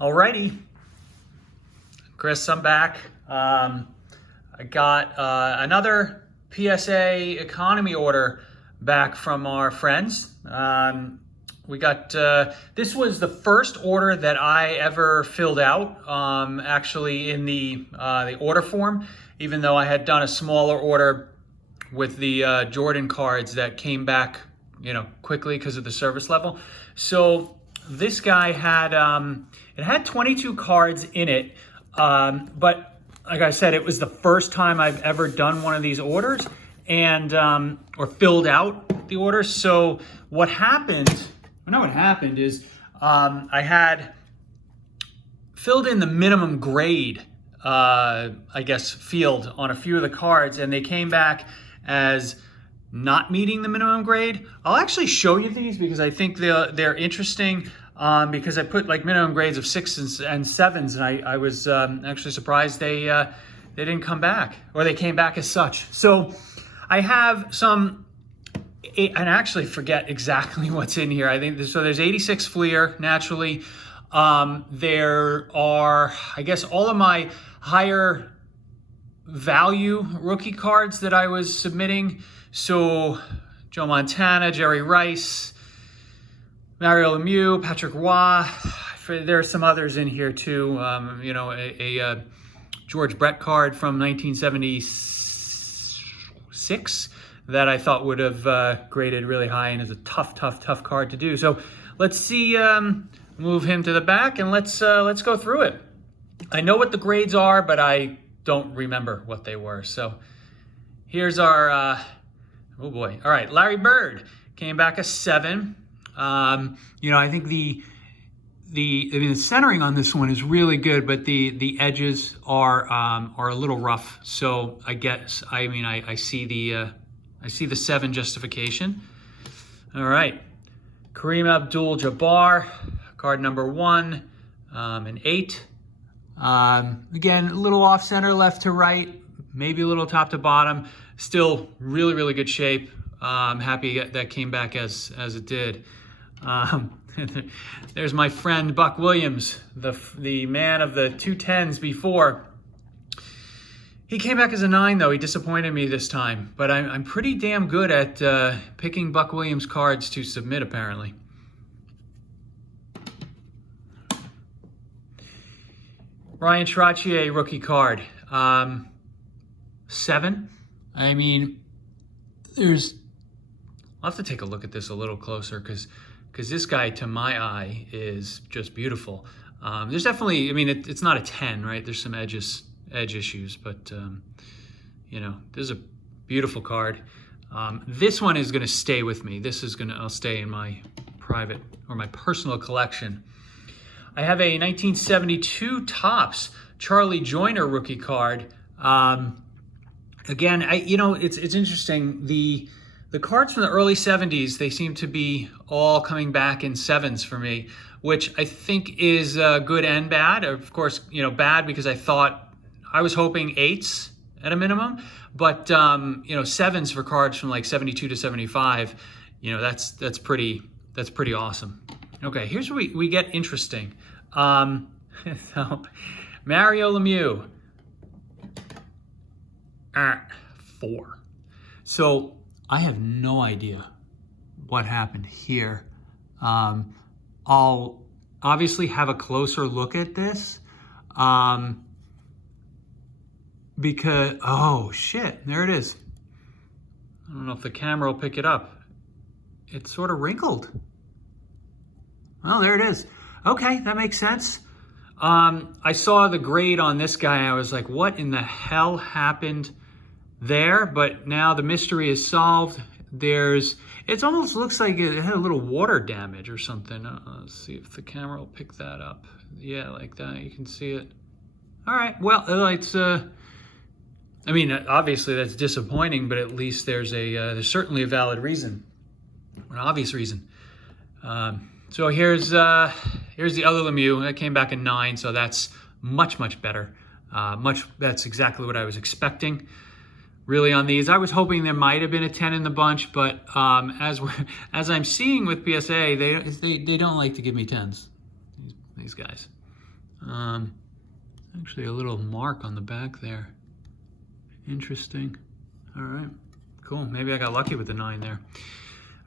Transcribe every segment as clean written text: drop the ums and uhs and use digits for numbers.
Alrighty, Chris, I'm back. I got another PSA economy order back from our friends. We got this was the first order that I ever filled out, actually in the order form, even though I had done a smaller order with the Jordan cards that came back, quickly because of the service level. So this guy had it had 22 cards in it, but like I said, it was the first time I've ever done one of these orders and or filled out the order. So what happened? What happened is I had filled in the minimum grade, I guess, field on a few of the cards, and they came back as not meeting the minimum grade. I'll actually show you these because I think they're interesting, because I put like minimum grades of 6s and 7s, and I was actually surprised they didn't come back, or they came back as such. So I have some, and I actually forget exactly what's in here. I think so. There's 86 Fleer naturally. There are, I guess, all of my higher value rookie cards that I was submitting. So Joe Montana, Jerry Rice, Mario Lemieux, Patrick Roy. There are some others in here too. A George Brett card from 1976 that I thought would have graded really high and is a tough card to do. So let's see. Move him to the back and let's go through it. I know what the grades are, but I don't remember what they were. So here's our. Oh boy! All right, Larry Bird came back a 7. I think the centering on this one is really good, but the edges are a little rough. So I see the 7 justification. All right, Kareem Abdul-Jabbar, card number 1, an 8. Again, a little off center, left to right, maybe a little top to bottom. Still really good shape. I'm happy that came back as it did. There's my friend Buck Williams, the man of the 210s before. He came back as a 9 though. He disappointed me this time, but I'm pretty damn good at picking Buck Williams cards to submit apparently. Ryan Trottier rookie card, 7. I mean, I'll have to take a look at this a little closer because this guy, to my eye, is just beautiful. There's definitely, it's not a 10, right? There's some edge issues, but this is a beautiful card. This one is going to stay with me. I'll stay in my private or my personal collection. I have a 1972 Topps Charlie Joyner rookie card. Again, it's interesting. The cards from the early 70s, they seem to be all coming back in 7s for me, which I think is good and bad. Of course, bad because I was hoping 8s at a minimum, but 7s for cards from like 72 to 75, that's pretty awesome. Okay, here's where we get interesting. So Mario Lemieux, 4. So I have no idea what happened here. I'll obviously have a closer look at this, because, oh shit, there it is. I don't know if the camera will pick it up. It's sort of wrinkled. Well, there it is. Okay, that makes sense. I saw the grade on this guy. I was like, what in the hell happened there? But now the mystery is solved. It almost looks like it had a little water damage or something. Let's see if the camera will pick that up. Yeah, like that, you can see it. All right, well, it's, obviously that's disappointing, but at least there's certainly a valid reason, an obvious reason. So here's the other Lemieux. That came back in 9, so that's much better. That's exactly what I was expecting. Really on these, I was hoping there might have been a 10 in the bunch, but as I'm seeing with PSA, they don't like to give me 10s. These guys. Actually a little mark on the back there. Interesting. All right, cool. Maybe I got lucky with the 9 there.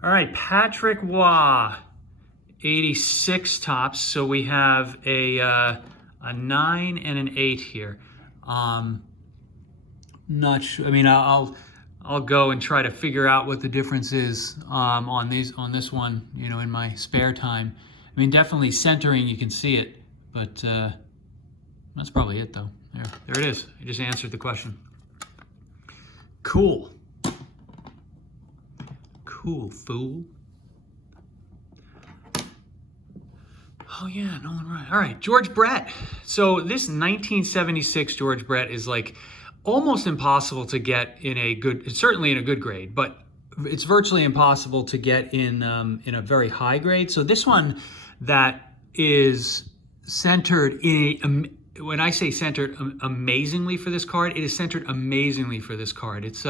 All right, Patrick Waugh, 86 tops. So we have a 9 and an 8 here. Not sure. I mean, I'll go and try to figure out what the difference is on this one. You know, in my spare time. I mean, definitely centering. You can see it, but that's probably it though. There it is. I just answered the question. Cool. Cool, fool. Oh yeah, Nolan Ryan. All right, George Brett. So this 1976 George Brett is like almost impossible to get in a good, certainly in a good grade, but it's virtually impossible to get in a very high grade. So this one that is centered in a, when I say centered amazingly for this card, it is centered amazingly for this card. It's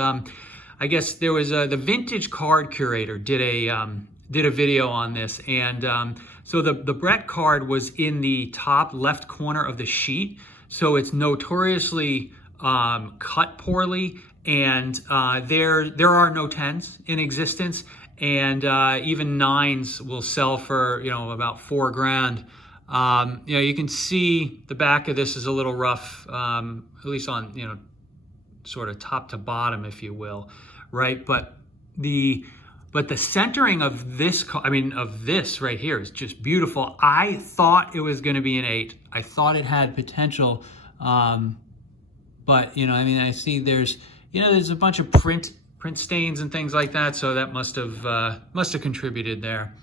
I guess there was the Vintage Card Curator did a video on this, and so the Brett card was in the top left corner of the sheet, so it's notoriously cut poorly, and there are no 10s in existence, and even 9s will sell for, you know, about $4 grand. You know, you can see the back of this is a little rough, at least on, you know, sort of top to bottom, if you will, right? But the centering of this, I mean, of this right here is just beautiful. I thought it was going to be an 8. I thought it had potential, but you know, I mean, I see there's a bunch of print stains and things like that, so that must have contributed there.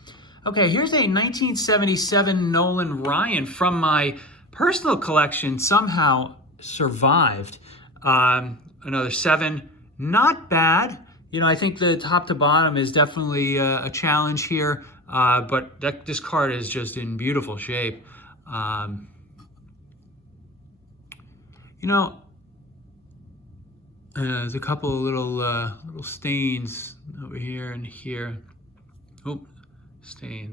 Okay, here's a 1977 Nolan Ryan from my personal collection. Somehow survived. Another 7, not bad. You know, I think the top to bottom is definitely a challenge here, but this card is just in beautiful shape. You know, there's a couple of little stains over here and here. Oh,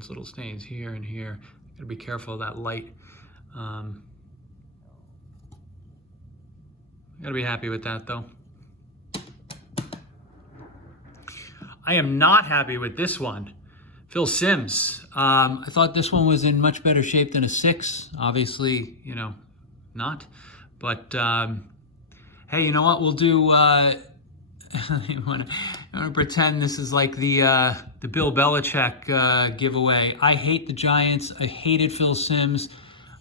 little stains here and here. Gotta be careful of that light. Gotta be happy with that though. I am not happy with this one. Phil Simms. I thought this one was in much better shape than a 6. Obviously, you know, not. But hey, you know what? We'll do. I want to pretend this is like the Bill Belichick giveaway. I hate the Giants. I hated Phil Simms.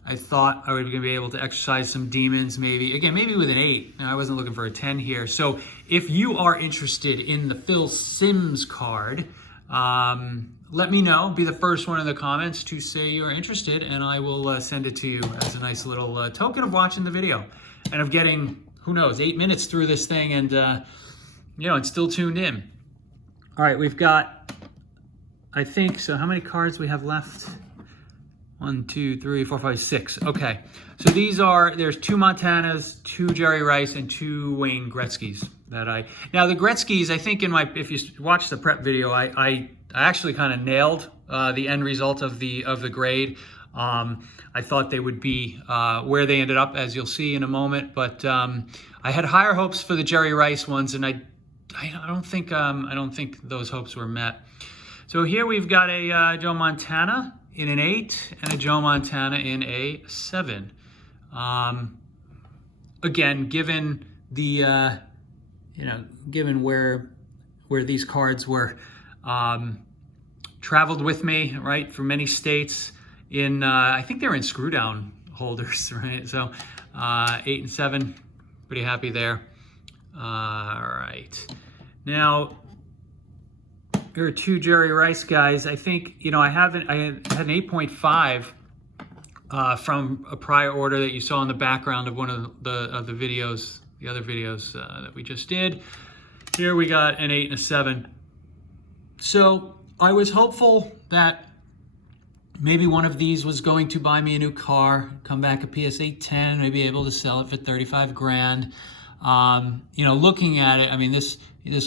I thought I was going to be able to exercise some demons, maybe. Again, maybe with an 8. I wasn't looking for a 10 here. So if you are interested in the Phil Simms card, let me know. Be the first one in the comments to say you're interested, and I will send it to you as a nice little token of watching the video and of getting, who knows, 8 minutes through this thing and, you know, and still tuned in. All right, we've got, I think, so how many cards we have left? 1, 2, 3, 4, 5, 6. Okay, so there's 2 Montanas, 2 Jerry Rice, and 2 Wayne Gretzky's that now the Gretzky's, I think if you watch the prep video, I actually kind of nailed the end result of the grade. I thought they would be where they ended up, as you'll see in a moment, but I had higher hopes for the Jerry Rice ones, and I don't think those hopes were met. So here we've got a Joe Montana in an 8 and a Joe Montana in a 7. Again, given the given where these cards were traveled with me, right, from many states in I think they're in screw down holders, right? So 8 and 7, pretty happy there. All right, now there are 2 Jerry Rice guys. I think, you know, I had an 8.5 from a prior order that you saw in the background of one of the other videos that we just did. Here we got an 8 and a 7. So I was hopeful that maybe one of these was going to buy me a new car, come back a PSA 10, maybe able to sell it for 35 grand. You know, looking at it, I mean, this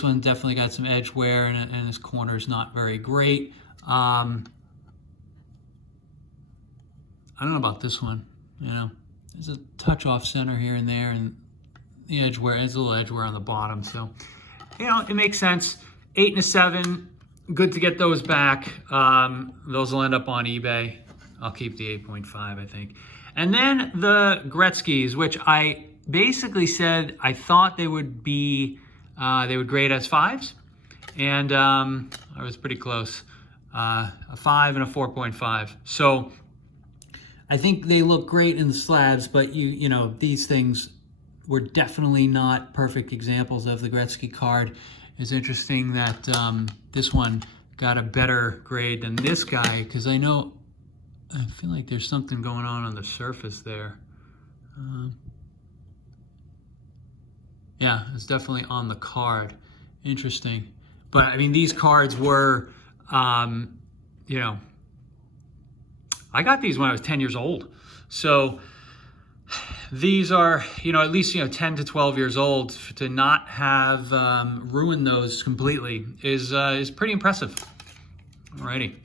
one definitely got some edge wear, and this corner is not very great. I don't know about this one, you know. there's a touch off center here and there, and the edge wear, there's a little edge wear on the bottom. So, you know, it makes sense. 8 and a 7, good to get those back. Those will end up on eBay. I'll keep the 8.5, I think. And then the Gretzky's, which I basically said I thought they would be, they would grade as 5s. And I was pretty close. A 5 and a 4.5. So I think they look great in the slabs, but you know, these things were definitely not perfect examples of the Gretzky card. It's interesting that this one got a better grade than this guy, because I feel like there's something going on the surface there. Yeah, it's definitely on the card. Interesting. But I mean, these cards were, you know, I got these when I was 10 years old. So these are, you know, at least, you know, 10 to 12 years old. To not have ruined those completely is pretty impressive. Alrighty.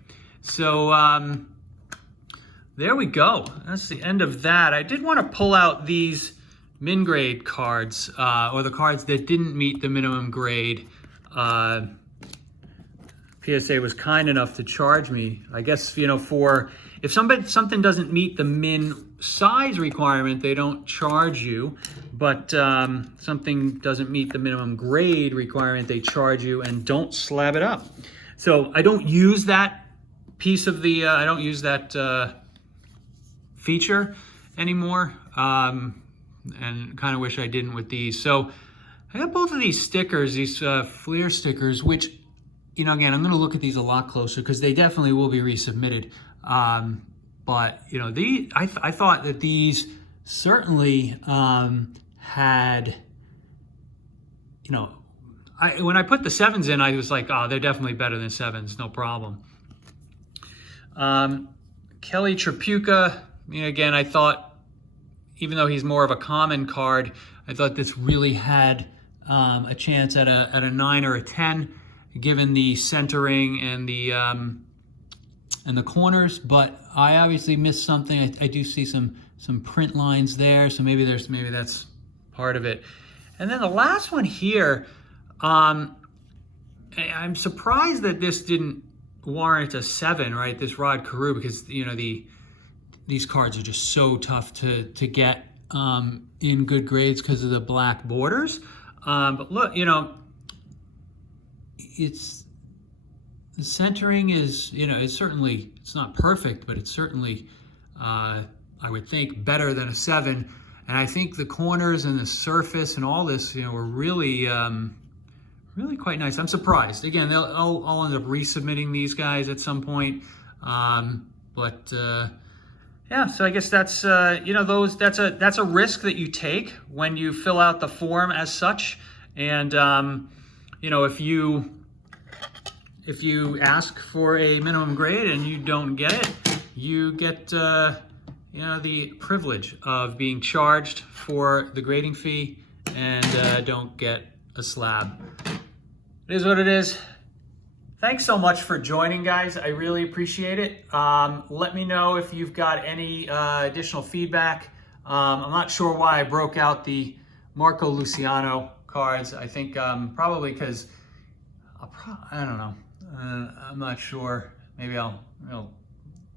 So there we go. That's the end of that. I did want to pull out these min grade cards, or the cards that didn't meet the minimum grade. PSA was kind enough to charge me, I guess, you know, for if something doesn't meet the min size requirement, they don't charge you, but something doesn't meet the minimum grade requirement, they charge you and don't slab it up. So I don't use that piece of the, I don't use that feature anymore, and kind of wish I didn't with these. So I got both of these stickers, these Fleer stickers, which, you know, again, I'm going to look at these a lot closer because they definitely will be resubmitted. But, you know, I thought that these certainly had, you know, when I put the 7s in, I was like, oh, they're definitely better than 7s, no problem. Kelly Tripucka, you know, again, I thought, even though he's more of a common card, I thought this really had a chance at a 9 or a 10. Given the centering and the corners, but I obviously missed something. I do see some print lines there, so maybe that's part of it. And then the last one here, I'm surprised that this didn't warrant a 7, right? This Rod Carew, because, you know, these cards are just so tough to get in good grades because of the black borders. But look, you know, the centering is, you know, it's not perfect, but it's certainly, I would think, better than a 7. And I think the corners and the surface and all this, you know, were really, really quite nice. I'm surprised. Again, I'll end up resubmitting these guys at some point. Yeah, so I guess that's, you know, that's a risk that you take when you fill out the form as such. And, you know, if you ask for a minimum grade and you don't get it, you get, you know, the privilege of being charged for the grading fee and don't get a slab. It is what it is. Thanks so much for joining, guys. I really appreciate it. Let me know if you've got any additional feedback. I'm not sure why I broke out the Marco Luciano cards. I think probably because I don't know. I'm not sure. Maybe I'll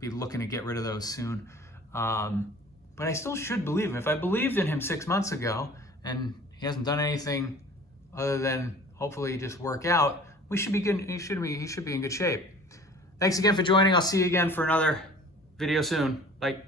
be looking to get rid of those soon. But I still should believe him. If I believed in him 6 months ago and he hasn't done anything other than hopefully just work out, we should be good. He should be in good shape. Thanks again for joining. I'll see you again for another video soon. Bye.